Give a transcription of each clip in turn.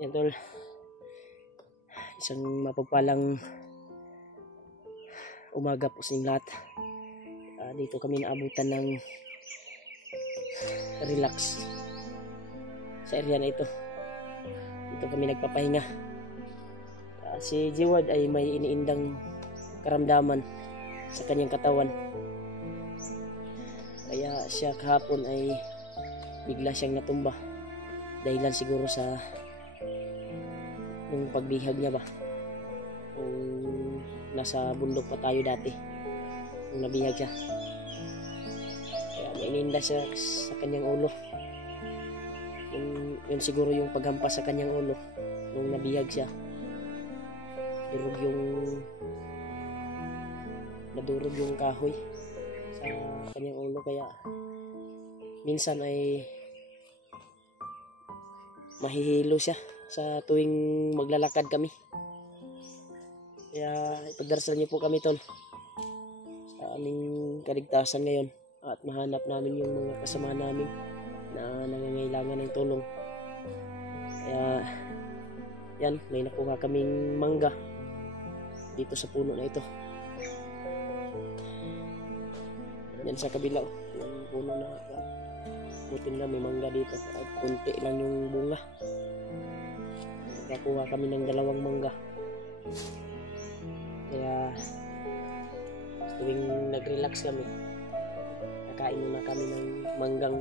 Yan tol, isang mapagpalang umaga po sa inyong lahat. Dito kami naabutan ng relax sa area na ito. Dito kami nagpapahinga. Si Jiwad ay may iniindang karamdaman sa kanyang katawan, kaya siya kahapon ay bigla siyang natumba, dahilan siguro sa nung pagbihag niya ba, kung nasa bundok pa tayo dati nung nabihag siya, kaya may iniinda siya sa kanyang ulo. Yun siguro yung paghampas sa kanyang ulo nung nabihag siya. Nadurog yung kahoy sa kanyang ulo, kaya minsan ay mahihilo siya sa tuwing maglalakad kami. Kaya ipagdarasal niyo po kami tol sa aming kaligtasan ngayon, at mahanap namin yung mga kasama namin na nangangailangan ng tulong. Kaya yan, may nakuha kaming mangga dito sa puno na ito. Yan sa kabila, yung puno na butin lang, may mangga dito at kunti lang yung bunga. Nakakuha kami ng 2 mangga. Kaya tuwing nag-relax kami, nakain muna kami ng manggang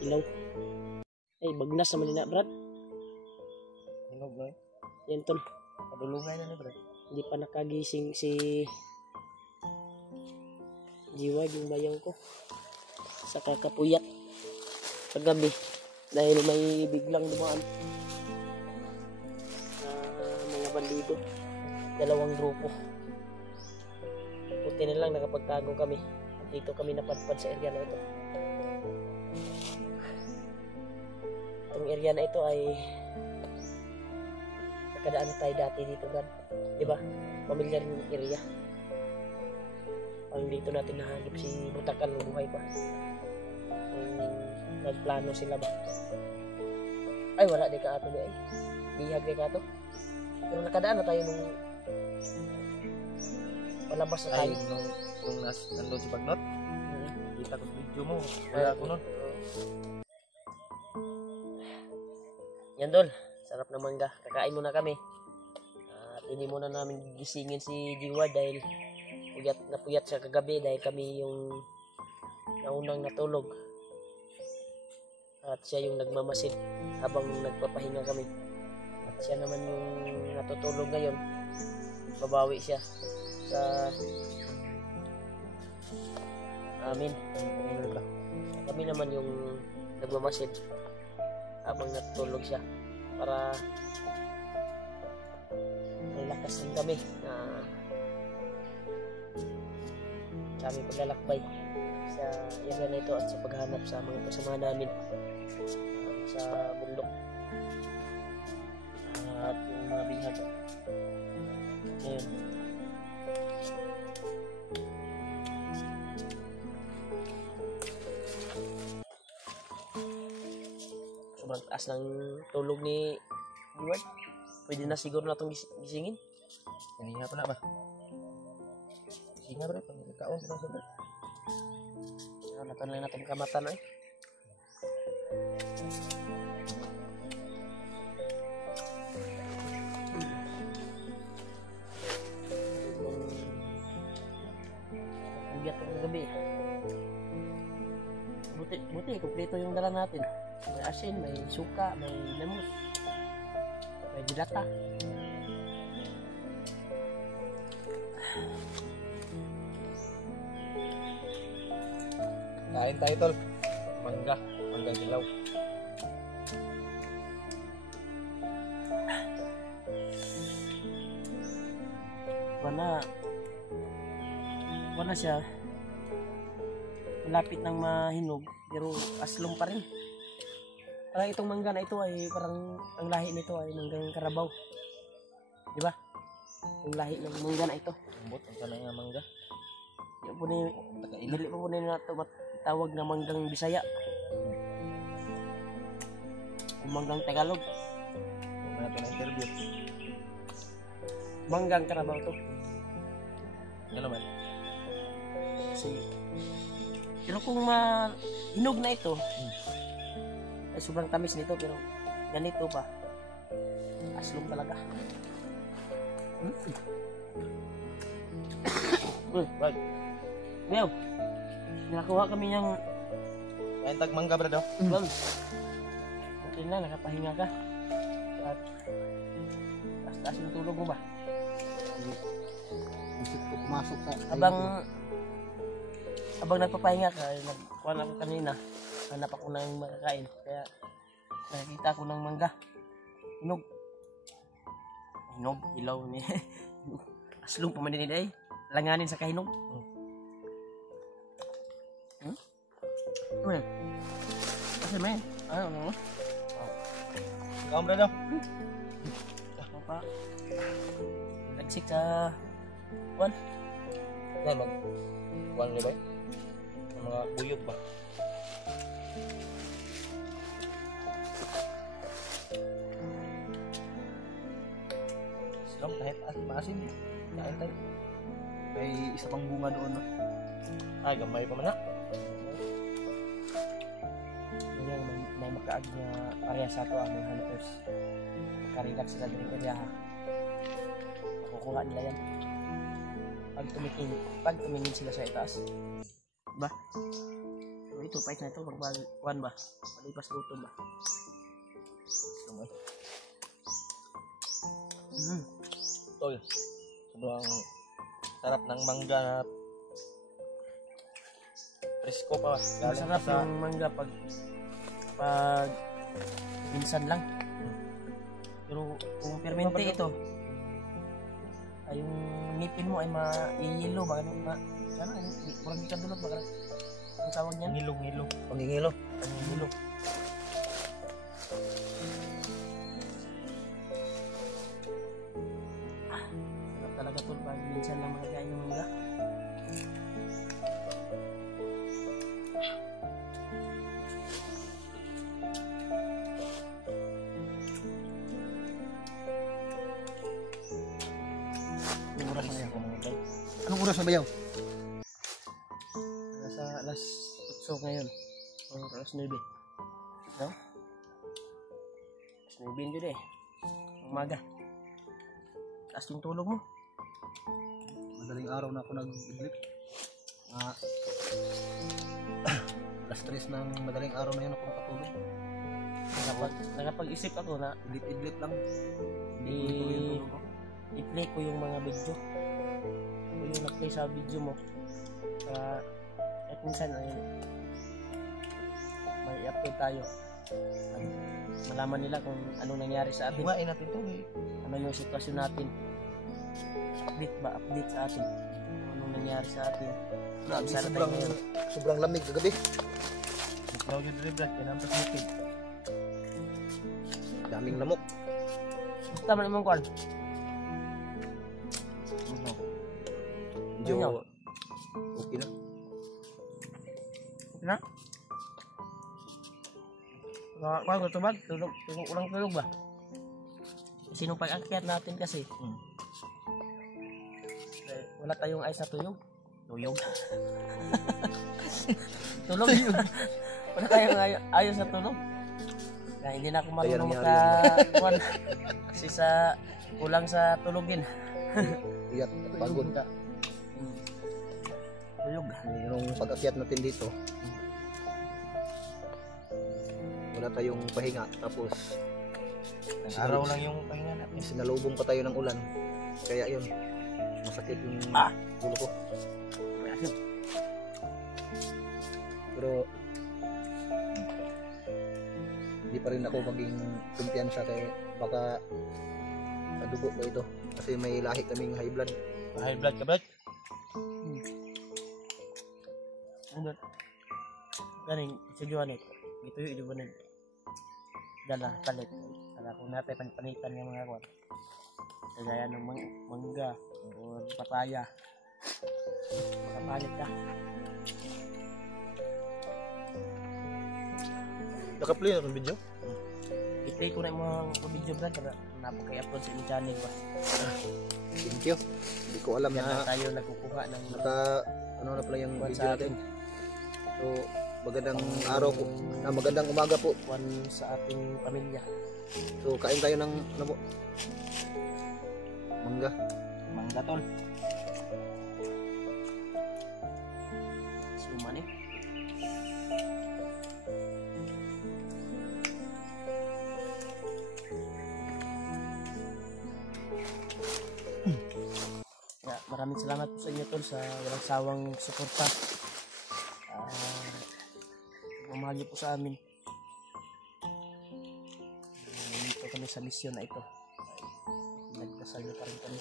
ilaw. Ay, bagnas naman na brad. Hinog na eh. Yan tol, Padulungay na ni brad. hindi pa nakagising si Jiwa, yung bayang ko, sa kakapuyat kagabi dahil may biglang dumaan na mga bandido, 2 grupo. Buti na lang nakapagtago kami at dito kami napadpad sa area na ito. Ang area na ito ay nakadaan na tayo dati dito, God, di ba? Pamilyar yung area. Ang dito natin nahanap si Butakan ng buhay pa. Nagplano sila ba? Ay, wala di ka ato di ay. Bihag di ka ato. Pero nakadaan na tayo nung palabas na tayo. Ay, nung nandun sa Bagnot, kita ko sa video mo. Wala ko nun. Yan dol, sarap na mangga. Kakain muna kami. At hindi muna namin gisingin si Jiwa dahil puyat siya kagabi, dahil kami yung naunang natulog. At siya yung nagmamasid habang nagpapahinga kami. At siya naman yung natutulog ngayon. Babawi siya sa amin. Kami naman yung nagmamasid habang natutulog siya para malakas din kami na sa aming paglalakbay sa area na ito at sa paghanap sa mga kasama namin sa bundok at yung mga bihag. Ngayon, sobrang taas ng tulog ni Diwad. Pwede na siguro na itong gisingin. Kaniya pa na ba? Singa bro, pagkakaon ko lang sa bro. Natan lang natin kamatan ay. Ugat ko gabi. Buti, kumpleto yung dala natin. May asin, may suka, may lemon, may dilata. Kain tayo tol. Mangga dilaw. Wala siya. Malapit nang mahinog pero aslong pa rin. Parang itong mangga na ito ay parang ang lahi nito ay manggang Karabaw. Di ba? Yung lahi ng mangga na ito. Ambot ang kanang nga mangga. Yung po ni dili po ni nato tawag na manggang Bisaya. O manggang Tagalog. Kung nato na interview. Manggang Karabaw to. Ano man? Kasi pero kung hinog na ito, ay sobrang tamis nito pero ganito pa. Aslong talaga. Uy, Bag. Meow. Nakakuha kami ng Kain tag mangga bro do. bang. Okay na, nakapahinga ka. At taas ng tulog mo ba? Isip ko pumasok sa Habang nagpapahinga ka, nagkuha ako kanina. Hanap ako ng makakain. Kaya nakikita ko ng mangga. Hinog. Hinog, ilaw ni. Aslong pa man din ay. Langanin sa kahinog. Ano yan? Kasi may. Ano? Ikaw bro do. Ako pa. Nagsik sa kuwan. Yan mag. Kuan ni ba? Ang mga buyog ba? Silang kahit maasim. Kain tayo. may isa pang bunga doon. No? Ay, gamay pa man na. Yung may makaag na pareha sa ito ang mga hunters. Makarelax sila din area ha. Makukuha nila yan. Pag tumingin sila sa itaas. Ba? So ito, pahit na ito. Pagbaguan ba? Palipas gutom ba? Sumoy. Mm. Tol. Sobrang sarap ng mangga na presko pa. Galing Masarap pa sa yung mangga pag minsan lang. Pero kung permente ito, ay yung ngipin mo ay ma-yelo ba? Sana, parang ikan dulot ba? Ang tawag niyan? ngilong-ngilong. Pangingilo. Pangingilo. Sarap talaga tol pag minsan lang makakain ng mangga. Anong oras na Presko yan? mga tol. Anong oras na ba yaw? Nasa alas 8 ngayon. O alas 9. No? Alas 9 yun eh. Umaga. Taas yung tulog mo. Madaling araw na ako nag-idlip. Alas 3 ng madaling araw na yun ako nakatulog. Nakapag-isip ako na Idlip-idlip lang. i- i-play ko yung mga video. O yung nag-play sa video mo. Para at minsan ay may upload tayo. At malaman nila kung ano nangyari sa atin. Iwain natin to. Ano yung sitwasyon natin. Update sa atin. Kung ano nangyari sa atin. Grabe, Sana tayo ngayon. sobrang lamig kagabi. Ikaw yung delivery. Kinampas mukid. Daming lamok. Tama naman kwan. Medyo Ano? okay na. Na? Kwan ko ito ba? Ulang tulog ba? Kasi nung pag-akyat natin kasi, wala tayong ayos na tuyog. Tuyog? Tulog. Wala tayong ayos na tulog. Kaya hindi na ako marunong maka-kwan. Kasi sa kulang sa tulogin. Iyat at pagod. Tuyog. Nung pag-akyat natin dito, wala tayong pahinga. Tapos Araw lang yung pahinga natin. sinalubong pa tayo ng ulan. Kaya yun, masakit yung ulo ko. Pero hindi pa rin ako maging kumpiyansa kaya baka sa dugo ko ito. Kasi may lahi kaming high blood. High blood ka, Brad? Ano? Galing, sa Joanne. Ito yung inubanan. dala palit. Kaya kung natin panpanitan yung mga kwan. Kagaya ng mangga o papaya. Makapalit ka. Naka-play na itong video? I-play ko na yung mga video brad. Napakay-upload sa inyong channel ba. Thank you. Hindi ko alam Yan na na tayo nagkukuha ng ano na pala yung kwan video sa natin. atin. So, magandang araw po. Magandang umaga po. Kwan sa ating pamilya. So, kain tayo ng ano po? Mangga. Mangga tol. Suman eh. Ya, maraming salamat po sa inyo tol sa walang sawang suporta. Mamahal niyo po sa amin. Dito kami sa misyon na ito. Nagdasal niyo pa rin kami.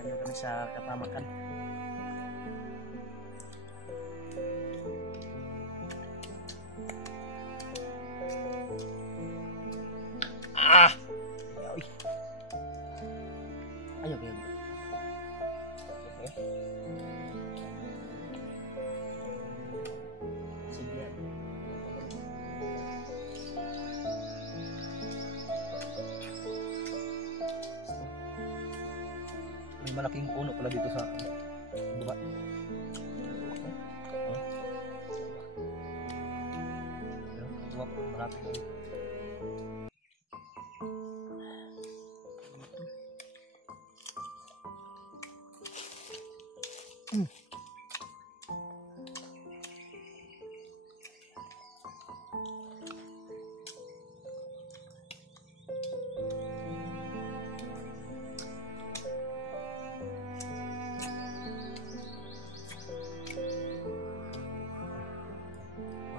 Malayo kami sa kapamakan. Ayaw kayo. Okay. Sige. May malaking puno pala dito sa baba. Malapit na dito.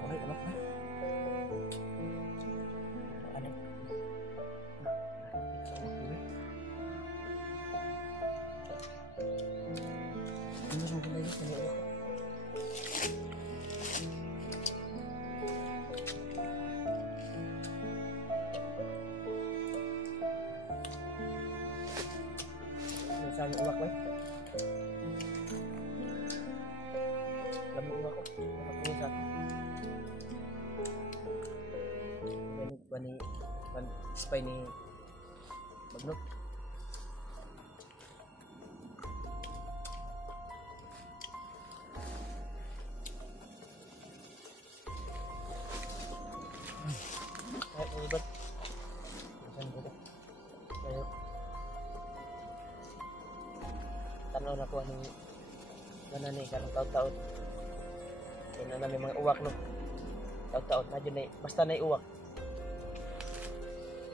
Okay, anak na. Ano? Ano yung gulay ko? Saan yung uwak ko eh? Alam mo uwak ko? Uwak ko yung saan? Spy ni Bagnot. Ay, ubat. Saan ko to? Ayo. Tanaw na ko anong nanani kanong taon-taon. Kaya na namin mga uwak no. Taon-taon na dyan na basta na uwak.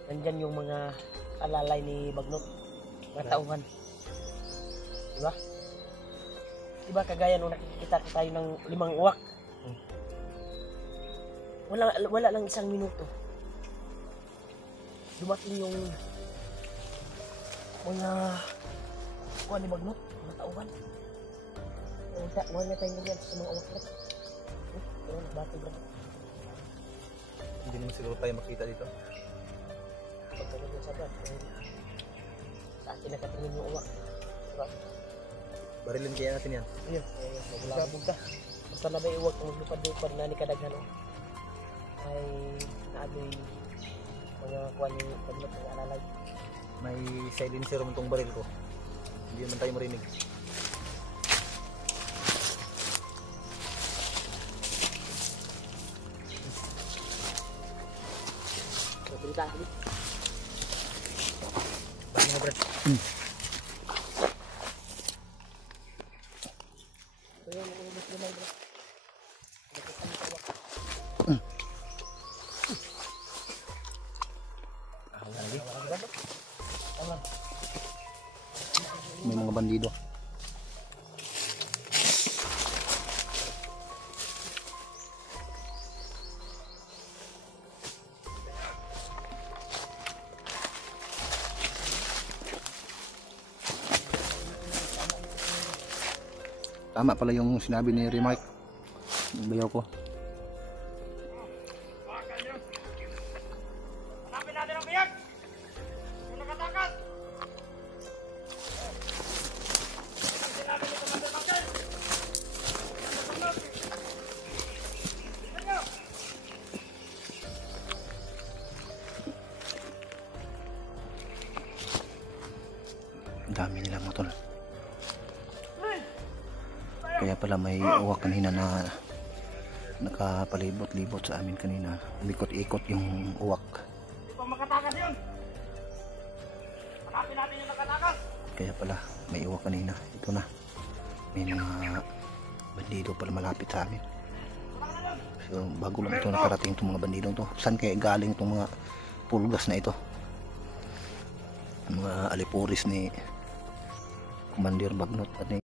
Nandyan yung mga alalay ni Bagnot, mga tauhan. Diba? Diba kagaya nung nakikita tayo ng 5 uwak? Wala lang 1 minuto. Dumating yung mga kuha ni Bagnot, mga tauhan. Wala na tayong ganyan sa mga uwak na. Bati bro. Hindi naman siguro tayo makita dito. Pagkakas sa sabat, sa akin nakatingin yung uwak. Diba? Barilin kaya natin yan. Ayun, magbulabog ka. Basta na may uwak, maglupad-lupad na ni kadaghan. Ay naadoy mga kuha ni Bagnot ng alalay. May silencer naman tong baril ko. Hindi naman tayo marinig. Magpilita ka dito. Balik mo, Brad. So yun, mas lumay bro. May mga bandido. Tama pala yung sinabi ni Remark. bayaw ko. Hanapin natin ang biyak! Kung nakatakas! Hanapin natin ito magdamagin! Ang dami nila mga tol. Kaya pala may uwak kanina na nakapalibot-libot sa amin kanina. Umikot-ikot yung uwak. Hindi pa makatakas yun! Hanapin natin yung nakatakas! Kaya pala may uwak kanina. Ito na. May mga bandido pala malapit sa amin. So bago lang ito nakarating itong mga bandidong to. Saan kaya galing itong mga pulgas na ito? Mga alipuris ni Commander Bagnot at ni